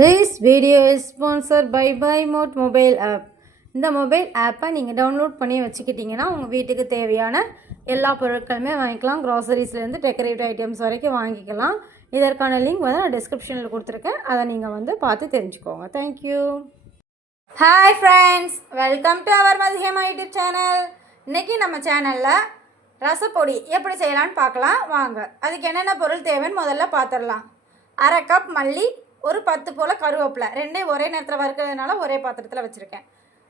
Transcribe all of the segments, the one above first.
This video is sponsored by BuyMode mobile app. இந்த mobile ஆப்பை நீங்கள் டவுன்லோட் பண்ணி வச்சுக்கிட்டிங்கன்னா உங்கள் வீட்டுக்கு தேவையான எல்லா பொருட்களுமே வாங்கிக்கலாம். க்ராசரிஸ்லேருந்து டெக்கரேட்டிவ் ஐட்டம்ஸ் வரைக்கும் வாங்கிக்கலாம். இதற்கான லிங்க் வந்து நான் டிஸ்கிரிப்ஷனில் கொடுத்துருக்கேன். அதை நீங்கள் வந்து பார்த்து தெரிஞ்சுக்கோங்க. Thank you. Hi friends, welcome to our மதியமா யூடியூப் சேனல். இன்றைக்கி நம்ம சேனலில் ரசப்பொடி எப்படி செய்யலான்னு பார்க்கலாம் வாங்க. அதுக்கு என்னென்ன பொருள் தேவைன்னு முதல்ல பார்த்துடலாம். அரை கப் மல்லி, ஒரு 10 போல் கருவேப்பிலை, ரெண்டையும் ஒரே நேரத்தில் வறுக்கிறதுனால ஒரே பாத்திரத்தில் வச்சுருக்கேன்.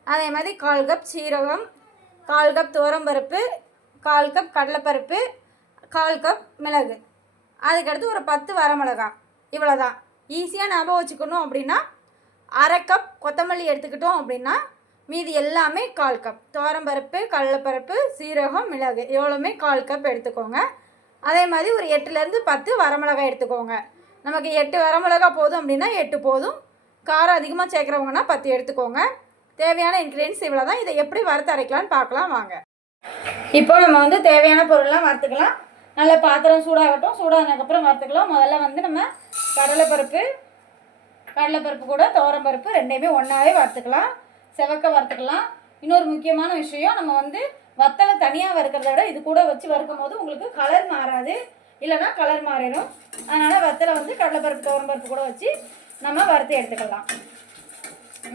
அதே மாதிரி 1/4 கப் சீரகம், 1/4 கப் துவரம்பருப்பு, 1/4 கப் கடலைப்பருப்பு, 1/4 கப் மிளகு, அதுக்கடுத்து ஒரு 10 வரமிளகாய். இவ்வளோ தான். ஈஸியாக ஞாபகம் வச்சுக்கணும் அப்படின்னா அரை கப் கொத்தமல்லி எடுத்துக்கிட்டோம் அப்படின்னா மீதி எல்லாமே 1/4 கப். துவரம்பருப்பு, கடலைப்பருப்பு, சீரகம், மிளகு எவ்வளோமே 1/4 கப் எடுத்துக்கோங்க. அதே மாதிரி ஒரு 8லேருந்து 10 வரமிளகாய் எடுத்துக்கோங்க. நமக்கு 8 வரமிளகா போதும் அப்படின்னா 8 போதும். காரம் அதிகமாக சேர்க்குறவங்கன்னா 10 எடுத்துக்கோங்க. தேவையான இன்க்ரீடியன்ஸ் இவ்வளோ தான். இதை எப்படி வறுத்து அரைக்கலான்னு பார்க்கலாம் வாங்க. இப்போ நம்ம வந்து தேவையான பொருள்லாம் வறுத்துக்கலாம். நல்ல பாத்திரம் சூடாகட்டும். சூடானதுக்கப்புறம் வறுத்துக்கலாம். முதல்ல வந்து நம்ம கடலைப்பருப்பு கூட துவரம்பருப்பு ரெண்டையுமே ஒன்றாவே வறுத்துக்கலாம். செவக்க வறுத்துக்கலாம். இன்னொரு முக்கியமான விஷயம், நம்ம வந்து வத்தலை தனியாக வறுக்கிறத விட இது கூட வச்சு வறுக்கும் போது உங்களுக்கு கலர் மாறாது, இல்லைனா கலர் மாறிடும். அதனால் வத்தலை வந்து கடலைப்பருப்பு துவரம்பருப்பு கூட வச்சு நம்ம வறுத்து எடுத்துக்கலாம்.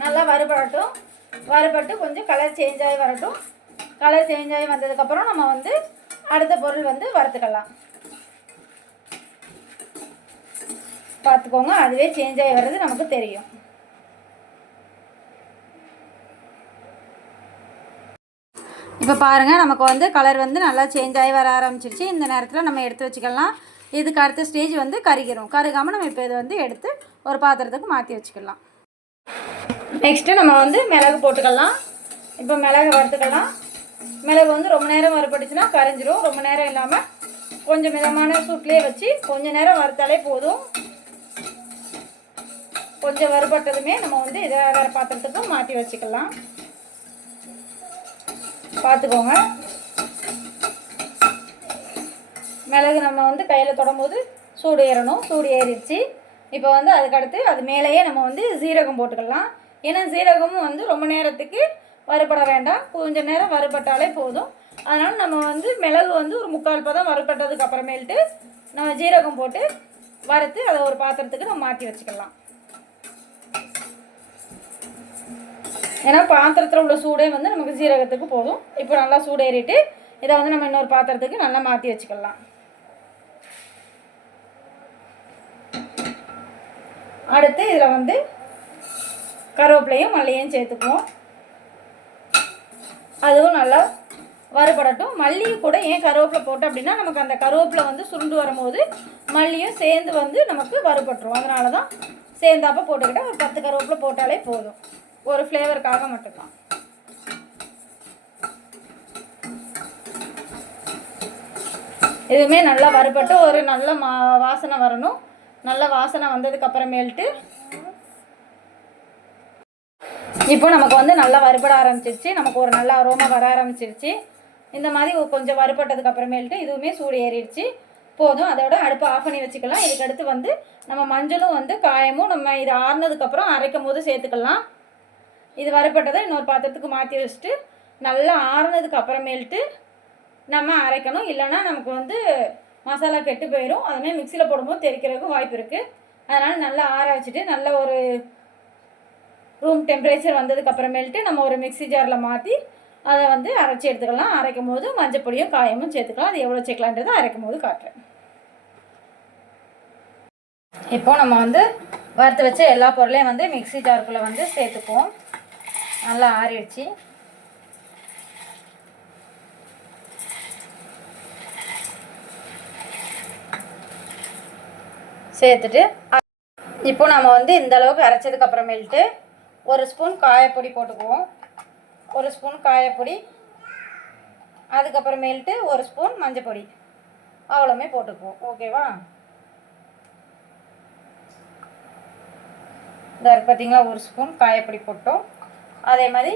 நல்லா வறுபடட்டும். வறுபட்டு கொஞ்சம் கலர் சேஞ்ச் ஆகி வரட்டும். கலர் சேஞ்ச் ஆகி வந்ததுக்கப்புறம் நம்ம வந்து அடுத்த பொருள் வந்து வறுத்துக்கலாம். பார்த்துக்கோங்க, அதுவே சேஞ்ச் ஆகி வர்றது நமக்கு தெரியும். இப்போ பாருங்கள், நமக்கு வந்து கலர் வந்து நல்லா சேஞ்ச் ஆகி வர ஆரம்பிச்சிருச்சு. இந்த நேரத்தில் நம்ம எடுத்து வச்சுக்கலாம். இதுக்கு அடுத்த ஸ்டேஜ் வந்து கருகிரும். கருகாமல் நம்ம இப்போ இதை வந்து எடுத்து ஒரு பாத்திரத்துக்கு மாற்றி வச்சுக்கலாம். நெக்ஸ்ட்டு நம்ம வந்து மிளகு போட்டுக்கலாம். இப்போ மிளகு வறுத்துக்கலாம். மிளகு வந்து ரொம்ப நேரம் வறுபட்டுச்சுன்னா கரைஞ்சிரும். ரொம்ப நேரம் இல்லாமல் கொஞ்சம் மிதமான சூட்லேயே வச்சு கொஞ்சம் நேரம் வறுத்தாலே போதும். கொஞ்சம் வறுபட்டதுமே நம்ம வந்து இதை வேறு பாத்திரத்துக்கு மாற்றி வச்சுக்கலாம். பார்த்துக்கோங்க, மிளகு நம்ம வந்து கையில் தொடும்போது சூடு ஏறணும். சூடு ஏறிடுச்சு. இப்போ வந்து அதுக்கடுத்து அது மேலேயே நம்ம வந்து சீரகம் போட்டுக்கலாம். ஏன்னா சீரகமும் வந்து ரொம்ப நேரத்துக்கு வறுபட வேண்டாம், கொஞ்சம் நேரம் வறுபட்டாலே போதும். அதனால் நம்ம வந்து மிளகு வந்து ஒரு 3/4 பதம் வறுபட்டதுக்கு அப்புறமேல்ட்டு நம்ம ஜீரகம் போட்டு வறுத்து அதை ஒரு பாத்திரத்துக்கு நம்ம மாற்றி வச்சுக்கலாம். ஏன்னா பாத்திரத்தில் உள்ள சூடே வந்து நமக்கு சீரகத்துக்கு போதும். இப்போ நல்லா சூடு ஏறிட்டு இதை வந்து நம்ம இன்னொரு பாத்திரத்துக்கு நல்லா மாற்றி வச்சுக்கலாம். அடுத்து இதில் வந்து கருவேப்பிலையும் மல்லியும் சேர்த்துக்குவோம். அதுவும் நல்லா வறுபடட்டும். மல்லியும் கூட ஏன் கருவேப்பிலை போட்டோம் அப்படின்னா நமக்கு அந்த கருவேப்பிலை வந்து சுருண்டு வரும்போது மல்லியும் சேர்ந்து வந்து நமக்கு வறுபட்டுரும். அதனால தான் சேர்ந்தாப்போ போட்டுக்கிட்டால் ஒரு 10 கருவேப்பிலை போட்டாலே போதும், ஒரு ஃப்ளேவருக்காக மட்டும்தான். இதுவுமே நல்லா வறுபட்டு ஒரு நல்ல வாசனை வரணும். நல்ல வாசனை வந்ததுக்கு அப்புறமேல்ட்டு இப்போ நமக்கு வந்து நல்லா வறுபட ஆரம்பிச்சிருச்சு. நமக்கு ஒரு நல்ல அரோமா வர ஆரம்பிச்சிருச்சு. இந்த மாதிரி கொஞ்சம் வறுபட்டதுக்கு அப்புறமேல்ட்டு இதுவுமே சூடு ஏறிடுச்சு. போதும். அதோட அடுப்பு ஆஃப் பண்ணி வச்சுக்கலாம். இதுக்கு அடுத்து வந்து நம்ம மஞ்சளும் வந்து காயமும் நம்ம இது ஆறுனதுக்கப்புறம் அரைக்கும் போது சேர்த்துக்கலாம். இது வறுபட்டதை இன்னொரு பாத்திரத்துக்கு மாற்றி வச்சுட்டு நல்லா ஆறுனதுக்கு அப்புறமேல்ட்டு நம்ம அரைக்கணும். இல்லைன்னா நமக்கு வந்து மசாலா கெட்டு போயிடும். அதுமாதிரி மிக்சியில் போடும்போது தெறிக்கிறதுக்கும் வாய்ப்பு இருக்குது. அதனால் நல்லா ஆற வச்சுட்டு நல்ல ஒரு ரூம் டெம்பரேச்சர் வந்ததுக்கு அப்புறமேல்ட்டு நம்ம ஒரு மிக்சி ஜாரில் மாற்றி அதை வந்து அரைச்சி எடுத்துக்கலாம். அரைக்கும் போது மஞ்சப்பொடியும் காயமும் சேர்த்துக்கலாம். அது எவ்வளோ சேர்க்கலான்றதை அரைக்கும் போது காட்டுறேன். இப்போது நம்ம வந்து வறுத்து வச்ச எல்லா பொருளையும் வந்து மிக்சி ஜாருக்குள்ளே வந்து சேர்த்துக்குவோம். நல்லா ஆறிடுச்சு. சேர்த்துட்டு இப்போ நம்ம வந்து இந்த அளவுக்கு அரைச்சதுக்கு அப்புறமேல்ட்டு ஒரு ஸ்பூன் காயப்பொடி போட்டுக்குவோம். ஒரு ஸ்பூன் காயப்பொடி, அதுக்கப்புறமேல்ட்டு ஒரு ஸ்பூன் மஞ்சப்பொடி, அவ்வளோமே போட்டுக்குவோம். ஓகேவா? இந்த பார்த்தீங்களா, ஒரு ஸ்பூன் காயப்பொடி போட்டோம். அதே மாதிரி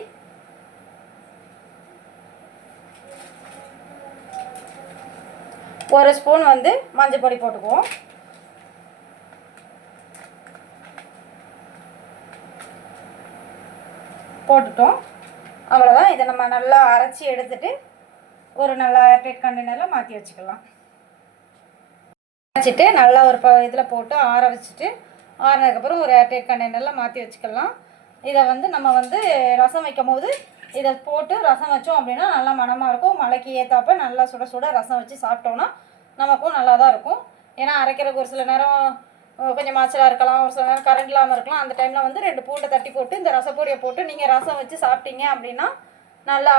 ஒரு ஸ்பூன் வந்து மஞ்சள் பொடி போட்டுக்குவோம். போட்டுட்டோம். அவ்வளோதான். இதை நம்ம நல்லா அரைச்சி எடுத்துகிட்டு ஒரு நல்லா ஏர்டைட் கண்டெய்னரில் மாற்றி வச்சுக்கலாம். வச்சுட்டு நல்லா ஒரு இதில் போட்டு ஆற வச்சுட்டு ஆறினதுக்கப்புறம் ஒரு ஏர்டைட் கண்டெய்னரில் மாற்றி வச்சுக்கலாம். இதை வந்து நம்ம வந்து ரசம் வைக்கும் போது இதை போட்டு ரசம் வச்சோம் அப்படின்னா நல்லா மணமாக இருக்கும். மழைக்கு ஏற்றாப்ப நல்லா சுட சுட ரசம் வச்சு சாப்பிட்டோன்னா நமக்கும் நல்லா தான் இருக்கும். ஏன்னா அரைக்கிறதுக்கு ஒரு சில நேரம் கொஞ்சம் மாய்ச்சலாக இருக்கலாம், ஒரு சில நேரம் கரண்ட் இல்லாமல் இருக்கலாம். அந்த டைமில் வந்து 2 பூண்டை தட்டி போட்டு இந்த ரசப்பொடியை போட்டு நீங்கள் ரசம் வச்சு சாப்பிட்டீங்க அப்படின்னா நல்லா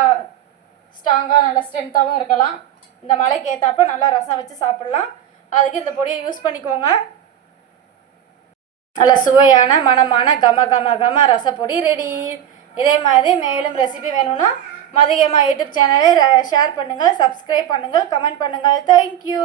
ஸ்ட்ராங்காக நல்லா ஸ்ட்ரென்த்தாகவும் இருக்கலாம். இந்த மழைக்கு ஏற்றாப்ப நல்லா ரசம் வச்சு சாப்பிட்லாம். அதுக்கு இந்த பொடியை யூஸ் பண்ணிக்கோங்க. நல்ல சுவையான மணமான கம ரசப்பொடி ரெடி. இதே மாதிரி மேலும் ரெசிபி வேணும்னா மதியம்மா யூடியூப் சேனலை ஷேர் பண்ணுங்கள், சப்ஸ்கிரைப் பண்ணுங்கள், கமெண்ட் பண்ணுங்கள். தேங்க்யூ.